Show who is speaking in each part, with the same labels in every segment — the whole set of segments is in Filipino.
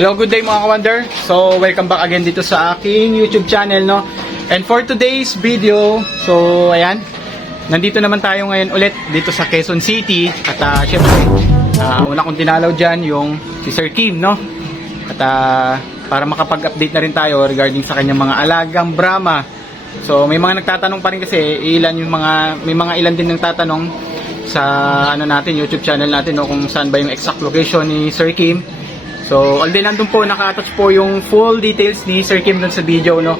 Speaker 1: Hello, good day mga ka-wonder. So, welcome back again dito sa aking YouTube channel, no? And for today's video, so, ayan, nandito naman tayo ngayon ulit dito sa Quezon City. At uh, syempre, ah, una kong tinalaw dyan yung si Sir Kim, no? At ah, para makapag-update na rin tayo regarding sa kanyang mga alagang Brahma. So, may mga nagtatanong pa rin kasi ilan yung mga, may mga ilan din nagtatanong sa ano natin, YouTube channel natin, no? Kung saan ba yung exact location ni Sir Kim. So, although nandun po, nakatouch po yung full details ni Sir Kim dun sa video, no?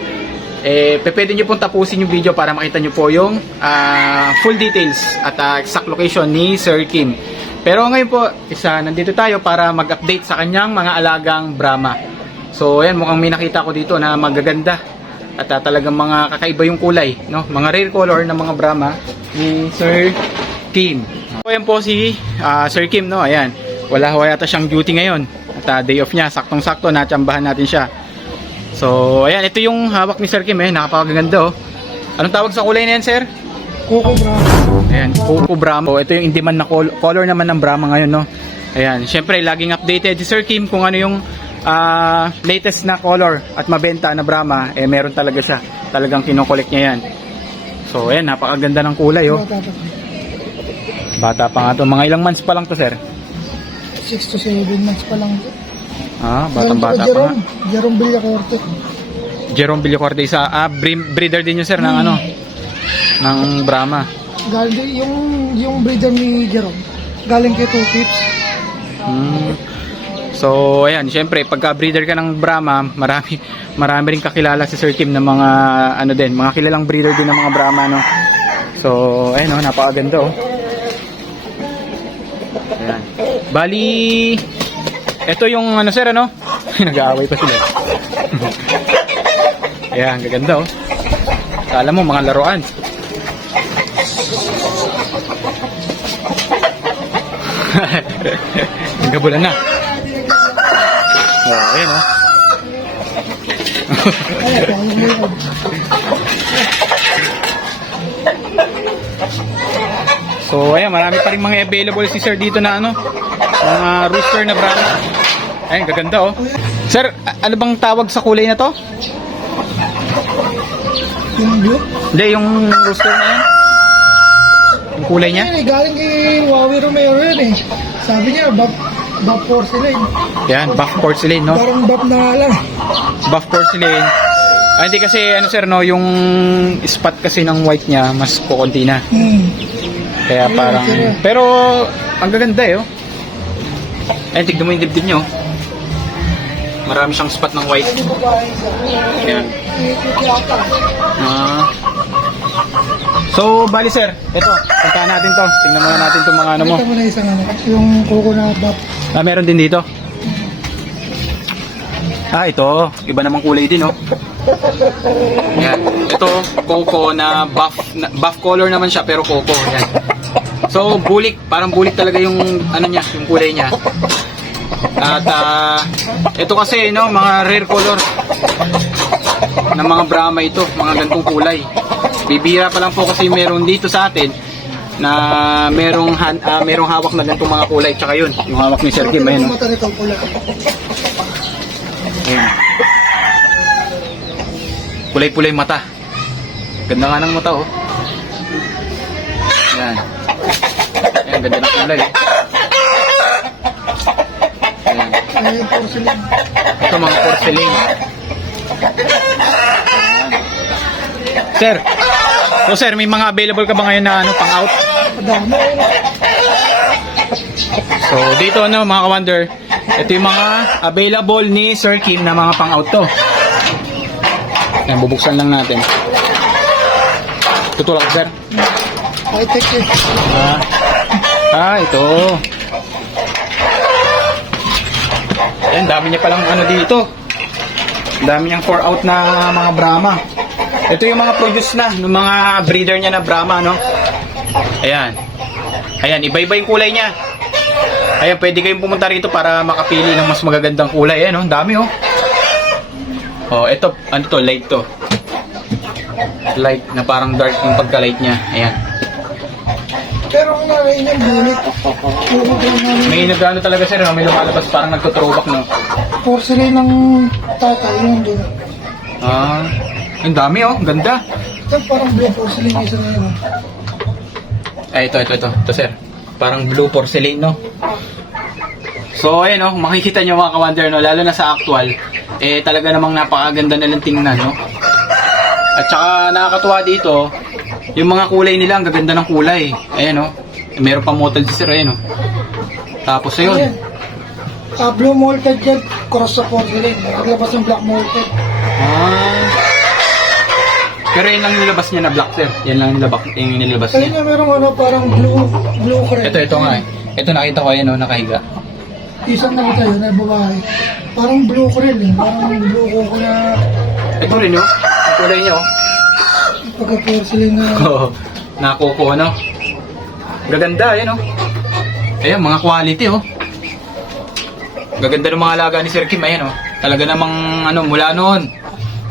Speaker 1: Eh, pwede nyo pong tapusin yung video para makita nyo po yung ah, full details at ah, exact location ni Sir Kim. Pero ngayon po, isa, nandito tayo para mag-update sa kanyang mga alagang Brahma. So, ayan, mukhang may nakita ko dito na magaganda. At ah, talagang mga kakaiba yung kulay, no? Mga rare color ng mga Brahma ni Sir Kim. So, ayan po si ah, Sir Kim, no? Ayan. Wala ho yata siyang duty ngayon. At day off niya, saktong-sakto, natsambahan natin siya. So, ayan, ito yung hawak ni Sir Kim, eh. Nakapakaganda, oh. Anong tawag sa kulay na yan, sir?
Speaker 2: Coco Bravo.
Speaker 1: Ayan, Coco Brahma. Ito yung in-demand na col- color naman ng Brahma ngayon, no? Ayan, syempre, laging updated si Sir Kim kung ano yung ah, latest na color at mabenta na Brahma, eh meron talaga siya. Talagang kinokollect niya yan. So, ayan, napakaganda ng kulay, oh.
Speaker 2: Bata pa
Speaker 1: nga to. Mga ilang months pa lang to, sir?
Speaker 2: 6 to 7 months pa lang.
Speaker 1: Ah, batang bata pa.
Speaker 2: Jerome, Jerome Villacorte.
Speaker 1: Jerome Villacorte, isa, ah, bre- breeder din yun, sir, ng ano? Ng Brahma.
Speaker 2: Galing yung yung breeder ni Jerome. Galing kay Two Tips.
Speaker 1: Hmm. So, ayan, syempre, pagka breeder ka ng Brahma, marami, marami rin kakilala si Sir Kim ng mga, ano din, mga kilalang breeder din ng mga Brahma, no? So, ayan, oh, napakaganda, oh. Ayan. Bali, ito yung, ano, sir, ano? Nag-aaway pa sila. ayan, gaganda, oh. Kala mo, mga laruan. Gabulan na. Oh, ayan oh. So, ayan, marami pa rin mga available si Sir dito na ano, mga rooster na brand. Ayan, gaganda oh. Sir, ano bang tawag sa kulay na to?
Speaker 2: Yung blue.
Speaker 1: Hindi, yung rooster na yan. Yung kulay niya.
Speaker 2: Ayun eh, galing kay Wawi Romero yun eh. Sabi niya, buff, buff porcelain.
Speaker 1: Yan, buff porcelain, no?
Speaker 2: Parang buff na lang.
Speaker 1: Buff porcelain. Ah, hindi kasi, ano sir, no, yung spot kasi ng white niya, mas kukunti na.
Speaker 2: Hmm.
Speaker 1: Kaya parang, pero, ang gaganda eh, oh. Ayun, tignan mo yung dibdib niyo, oh. Marami siyang spot ng white.
Speaker 2: Babae siya?
Speaker 1: Yan.
Speaker 2: Ikot yata.
Speaker 1: Ah. So, bali sir, ito, puntahan natin to. Tingnan muna natin itong mga ano mo.
Speaker 2: Ito mo na isang ano, yung Coco na buff.
Speaker 1: Ah, meron din dito. Ah, ito. Iba namang kulay din, oh. Yan. Ito, coco na buff, na, buff color naman siya, pero coco. Yan. So, bulik. Parang bulik talaga yung, ano niya, yung kulay niya. At, ah, ito kasi, no, mga rare color ng mga Brahma ito, mga gantong kulay. Bibira pa lang po kasi meron dito sa atin na merong han, ah, merong hawak na gantong mga kulay tsaka yun, yung hawak ni Sir Kim ayun. Ayun. Kulay-pulay mata. Ganda nga ng mata oh. Yan. Ayan, ganda ng kulay. oh. Ayan.
Speaker 2: Ayun, porcelain.
Speaker 1: Ito mga porcelain. Ayan. Sir, so sir, may mga available ka ba ngayon na ano, pang out?
Speaker 2: Madami.
Speaker 1: So dito ano mga ka-wonder, ito yung mga available ni Sir Kim na mga pang out to. Yan, bubuksan lang natin. Tutulak sir.
Speaker 2: Ay, take it.
Speaker 1: Ah, ah ito. Yan, dami niya palang ano dito. Dami niyang 4 out na mga Brahma. Ito yung mga produce na ng mga breeder niya na Brahma, no? Ayan. Ayan, iba-iba yung kulay niya. Ayan, pwede kayong pumunta rito para makapili ng mas magagandang kulay. Ayan, oh, dami, oh. Oh, ito, ano to, light to. Light na parang dark yung pagka-light niya. Ayan.
Speaker 2: Pero kung yung puro ko namin
Speaker 1: May nagano talaga sir, no? may lumalabas parang nagtutrowback, no?
Speaker 2: porcelain ng tatay yun doon.
Speaker 1: Ah, ang dami, oh. Ang Ganda.
Speaker 2: Ito parang blue porcelain yung isa na yun.
Speaker 1: Ay, ito, ito, ito. Ito, sir. Parang blue porcelain, no? So, ayun, no? Makikita nyo mga ka-wonder, no? Lalo na sa actual. Eh, talaga namang napakaganda na lang tingnan, no? At saka, nakakatuwa dito, yung mga kulay nila, ang gaganda ng kulay. Ayan, no? Eh, meron pang motel si sir, ayan, no? Tapos, ayun.
Speaker 2: Ayan. Ah, blue malted yan, cross sa porcelain. Naglabas ng black malted.
Speaker 1: Ah. Pero yun lang nilabas niya na black, sir. Yan lang nilabas, yung nilabas
Speaker 2: Ayun
Speaker 1: niya.
Speaker 2: na meron ano, parang blue, blue cream.
Speaker 1: Ito, ito nga, eh. Ito nakita ko, ayan, no? Nakahiga.
Speaker 2: Isang nakita yun, na babae. Parang blue cream eh. Parang blue ko na
Speaker 1: Ito rin, no? Ang kulay niya, oh.
Speaker 2: Pagka porcelain na.
Speaker 1: Oo. Nakuko, ano? Gaganda, yan, oh. Ayan, mga quality, oh. Gaganda ng mga alaga ni Sir Kim, ayan, oh. Talaga namang, ano, mula noon,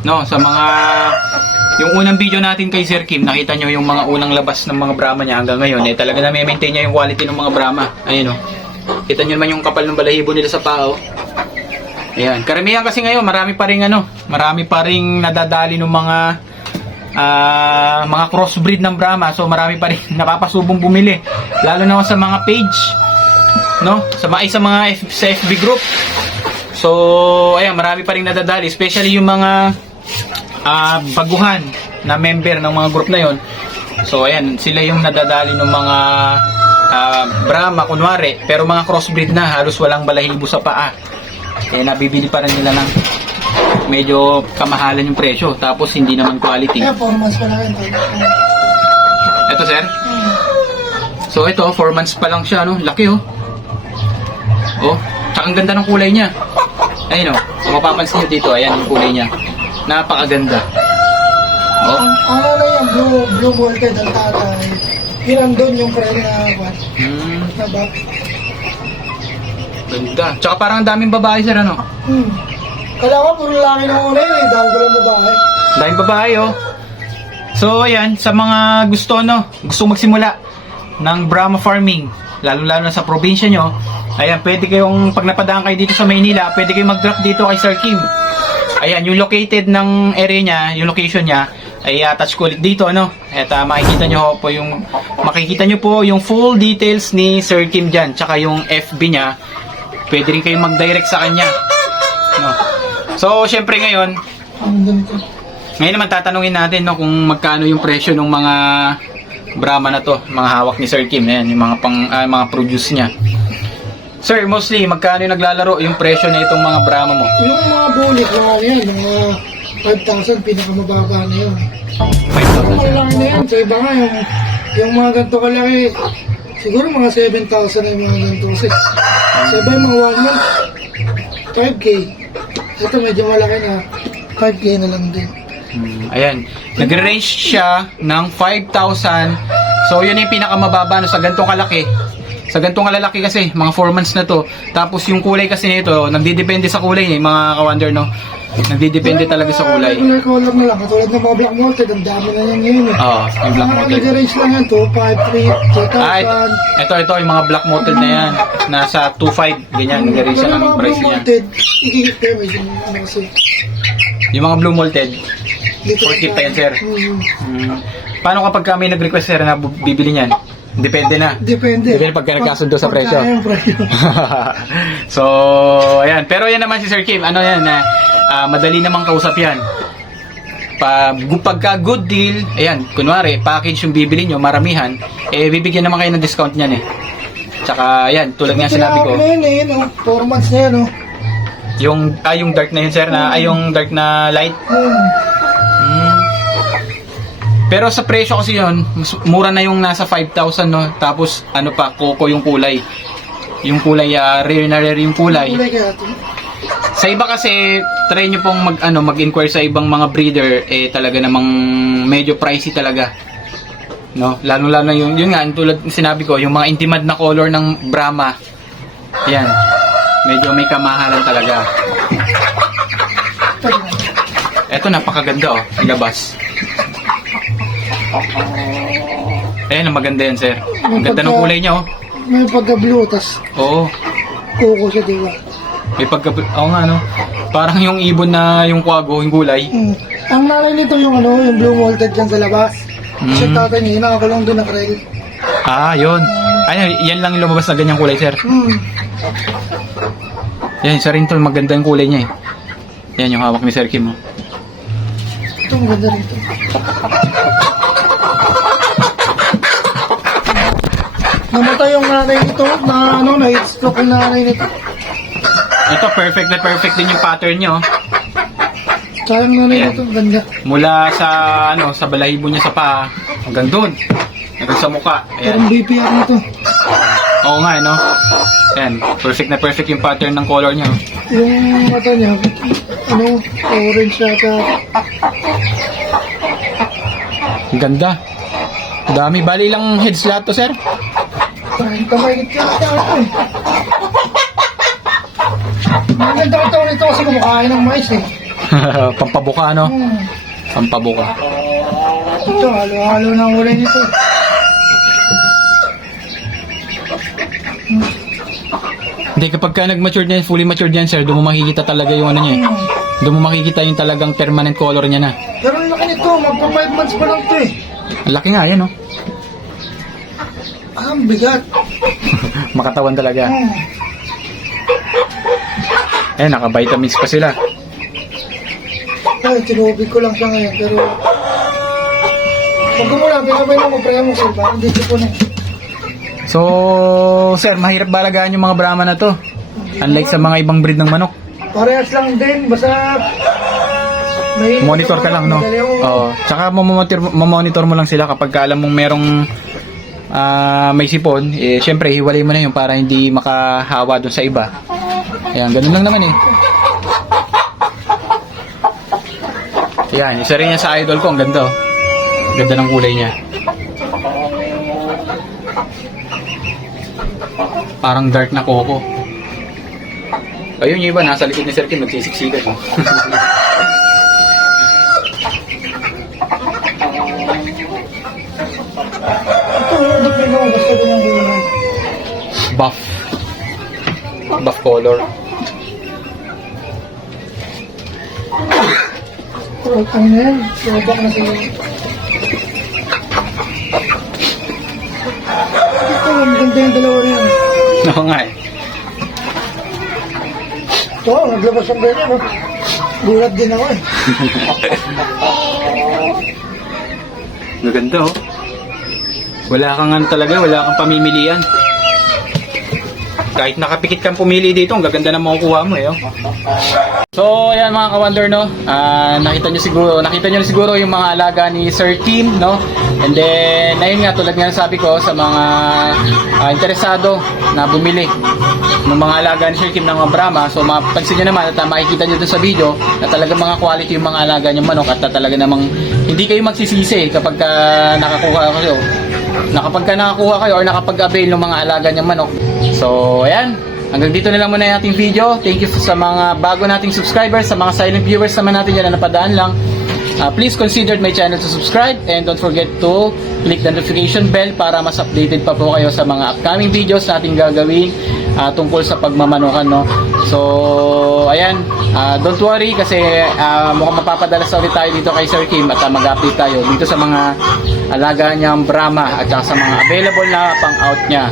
Speaker 1: no, sa mga, yung unang video natin kay Sir Kim, nakita nyo yung mga unang labas ng mga Brahma niya hanggang ngayon, eh, talaga na maintain niya yung quality ng mga Brahma. Ayan, oh. Kita nyo naman yung kapal ng balahibo nila sa paa, oh. Ayan. Karamihan kasi ngayon, marami pa rin ano, marami pa rin nadadali ng mga ah, mga crossbreed ng Brahma. So marami pa rin napapasubong bumili. Lalo na sa mga page, no? Sa mga sa mga F, sa FB group. So, ayan, marami pa rin nadadali, especially yung mga ah, baguhan na member ng mga group na yon. So, ayan, sila yung nadadali ng mga ah, Brahma, kunwari, pero mga crossbreed na, halos walang balahibo sa paa. Eh, nabibili pa rin nila ng medyo kamahalan yung presyo, tapos hindi naman quality.
Speaker 2: Kaya 4 months pa lang yun.
Speaker 1: Ito, sir. So, ito, 4 months pa lang siya, no? Laki, oh. Oh, tsaka ang ganda ng kulay niya. Ayun, oh. Kung mapapansin nyo dito, ayan yung kulay niya. Napakaganda. Oh.
Speaker 2: Ang ano na yan, blue, blue malted ang tatay. Yun ang doon yung cream na, what,
Speaker 1: Hmm,
Speaker 2: na ba?
Speaker 1: ganda. Tsaka parang ang daming babae, sir, ano?
Speaker 2: Hmm. Ko puro lalaki ng una yun eh, dahil ko lang babae.
Speaker 1: Daming babae, oh. So, ayan, sa mga gusto, no? Gusto magsimula ng Brahma farming, lalo-lalo na sa probinsya nyo, ayan, pwede kayong, pag napadaan kayo dito sa Maynila, pwede kayong mag-drop dito kay Sir Kim. Ayan, yung located ng area niya, yung location niya, ay attach ko ulit dito, ano? At ah, makikita nyo po yung, makikita nyo po yung full details ni Sir Kim dyan, tsaka yung FB niya, pwede rin kayong mag-direct sa kanya. No? So, syempre ngayon,
Speaker 2: Ang
Speaker 1: ngayon naman tatanungin natin no, kung magkano yung presyo ng mga Brahma na to, mga hawak ni Sir Kim, ayan, yung mga pang ah, mga produce niya. Sir, mostly magkano yung naglalaro yung presyo na itong mga Brahma mo?
Speaker 2: Yung mga na ano yan, mga 5,000 pinakamababa na yun.
Speaker 1: 5,000 sir.
Speaker 2: Malaki na yan. Sa iba nga, yung, yung mga ganito kalaki, siguro mga 7,000 na yung mga ganito. Kasi sa iba yung mga 1 month, 5K. Ito medyo malaki na 5K na lang din.
Speaker 1: Hmm, ayan. Nagre-range siya ng 5,000. So, yun yung pinakamababa no, sa gantong kalaki. Sa gantong kalalaki kasi, mga 4 months na to. Tapos yung kulay kasi nito, nagdidepende sa kulay eh, mga ka-wonder, no? Nagdidepende
Speaker 2: Yung
Speaker 1: talaga sa kulay.
Speaker 2: Regular color na lang. Katulad ng mga black malted, ang dami na yan ngayon eh.
Speaker 1: Oo, yung black
Speaker 2: Mga
Speaker 1: model.
Speaker 2: nag-range lang yan, 2, 5, 3,
Speaker 1: Ah, ito,
Speaker 2: 2,000.
Speaker 1: ito, ito, yung mga black motor na yan. Nasa 2.5, ganyan, nag-range siya ng price niya.
Speaker 2: malted, ikikip kayo ano kasi.
Speaker 1: Yung mga blue malted,
Speaker 2: Dito
Speaker 1: 40 pa yan, sir.
Speaker 2: Mm,
Speaker 1: mm, paano kapag kami nag-request sir na bu- bibili niyan? Depende na.
Speaker 2: depende.
Speaker 1: Depende pagka nagkasundo sa presyo.
Speaker 2: Pagka yung presyo.
Speaker 1: so, ayan. Pero yan naman si Sir Kim, ano yan, na ah, madali namang kausap yan. Pa, pagka good deal, ayan, kunwari, package yung bibili nyo, maramihan, eh, bibigyan naman kayo ng discount niyan eh. Tsaka, ayan, tulad nga sinabi ko,
Speaker 2: Ito na yun eh, no? 4 months na yan, no?
Speaker 1: yung, ah, yung dark na yun, sir, na, ay, yung dark na light.
Speaker 2: Hmm.
Speaker 1: Pero sa presyo kasi mas mura na yung nasa 5,000 no. Tapos ano pa, koko yung kulay. Yung kulay, ah, rare na rare yung kulay.
Speaker 2: Kulay kaya ito.
Speaker 1: Sa iba kasi, try nyo pong mag, ano, mag-inquire sa ibang mga breeder, eh talaga namang medyo pricey talaga. No? Lalo-lalo yung, yun nga, tulad sinabi ko, yung mga intimate na color ng Brahma, yan, medyo may kamahalan talaga. Eto, napakaganda oh, ilabas. Ayan, ang maganda yan, sir. Ang ganda ng kulay niya, oh.
Speaker 2: May pagka-blue, tas
Speaker 1: Oo.
Speaker 2: kuko siya, di ba?
Speaker 1: May pagka... Oo nga, no? Parang yung ibon na yung kwago, yung gulay.
Speaker 2: Mm. Ang nanay nito yung ano, yung blue molted dyan sa labas.
Speaker 1: Mm.
Speaker 2: Kasi tatay niya, nakakulong doon na krel.
Speaker 1: Ah, yun. Ayan, yan lang yung lumabas na ganyang kulay, sir.
Speaker 2: Hmm.
Speaker 1: Yan, isa rin to. Maganda yung kulay niya, eh. Yan yung hawak ni Sir Kim, oh.
Speaker 2: Ito, ang ganda rito. Namatay yung nanay nito, na ano, na heat stroke yung nanay nito.
Speaker 1: Ito, perfect na perfect din yung pattern niya, oh.
Speaker 2: Sayang nanay
Speaker 1: Ayan.
Speaker 2: nito, ang ganda.
Speaker 1: Mula sa, ano, sa balahibo niya sa paa, hanggang doon. Hanggang sa muka.
Speaker 2: Parang
Speaker 1: Ayan.
Speaker 2: BPR nito.
Speaker 1: Oo nga, no? Ayan, perfect na perfect yung pattern ng color niya, oh.
Speaker 2: Yung mata niya, ano, orange yata.
Speaker 1: Ang ganda. Dami. Bali ilang heads lahat to, sir?
Speaker 2: Parang kamay ka yata eh. Ang ganda ko ito nito kasi kumakain ng mais eh.
Speaker 1: Pampabuka, no?
Speaker 2: Hmm.
Speaker 1: Pampabuka.
Speaker 2: Ito, halo-halo na ang ulay nito.
Speaker 1: Hindi, kapag ka nag-mature niyan, fully matured yan, sir, doon mo makikita talaga yung ano niya, eh.
Speaker 2: Hmm.
Speaker 1: Doon mo makikita yung talagang permanent color niya na.
Speaker 2: Pero ang laki nito, magpa 5 months pa lang ito eh.
Speaker 1: Ang laki nga, yan, oh.
Speaker 2: Ang bigat.
Speaker 1: Makatawan talaga.
Speaker 2: Hmm.
Speaker 1: Eh, naka-vitamins pa sila.
Speaker 2: Ay, tinubig ko lang siya ngayon, pero... Pag mo lang, pinabay mo, magpray mo sir, bakit hindi ko na.
Speaker 1: So, sir, mahirap balagaan yung mga Brahma na to. Unlike sa mga ibang breed ng manok.
Speaker 2: Parehas lang din, basta... May
Speaker 1: Monitor ka lang, no? Oo. Tsaka mamonitor, mamonitor mo lang sila kapag ka alam mong merong ah, may sipon, eh, syempre, hiwalay mo na yun para hindi makahawa dun sa iba. Ayan, ganun lang naman eh. Ayan, isa rin yan sa idol ko. Ang ganda oh. Ganda ng kulay niya. Parang dark na coco. Ayun yung iba, nasa likod ni Sir Kim, nagsisiksikan. buff. Buff color.
Speaker 2: Ito, ang na yan, subak na sila. Ito, ang ganda yung dalawa na yan.
Speaker 1: Oo nga eh.
Speaker 2: Ito, naglabas ang ganyan, oh. Gulat din ako eh.
Speaker 1: Maganda oh. Wala kang ano talaga, wala kang pamimilian. Kahit nakapikit kang pumili dito, ang gaganda na makukuha mo eh. Oh. So, ayan mga ka-wonder, no? Ah, nakita nyo siguro, nakita nyo siguro yung mga alaga ni Sir Kim, no? And then, ayun nga, tulad nga ng sabi ko sa mga ah, interesado na bumili ng mga alaga ni Sir Kim ng mga. So, mapansin nyo naman at ah, makikita nyo dun sa video na talaga mga quality yung mga alaga nyo manok at talaga namang hindi kayo magsisisi kapag ka nakakuha kayo na kapag ka nakakuha kayo or nakapag-avail ng mga alaga niyang manok. So, ayan. Hanggang dito na lang muna yung ating video. Thank you sa mga bago nating subscribers, sa mga silent viewers naman natin dyan na napadaan lang. Uh, please consider my channel to subscribe and don't forget to click the notification bell para mas updated pa po kayo sa mga upcoming videos nating gagawin uh, tungkol sa pagmamanukan. No? So, ayan. Uh, don't worry kasi uh, mukhang mapapadalas ulit tayo dito kay Sir Kim at uh, mag-update tayo dito sa mga alaga niyang Brahma at saka sa mga available na pang-out niya.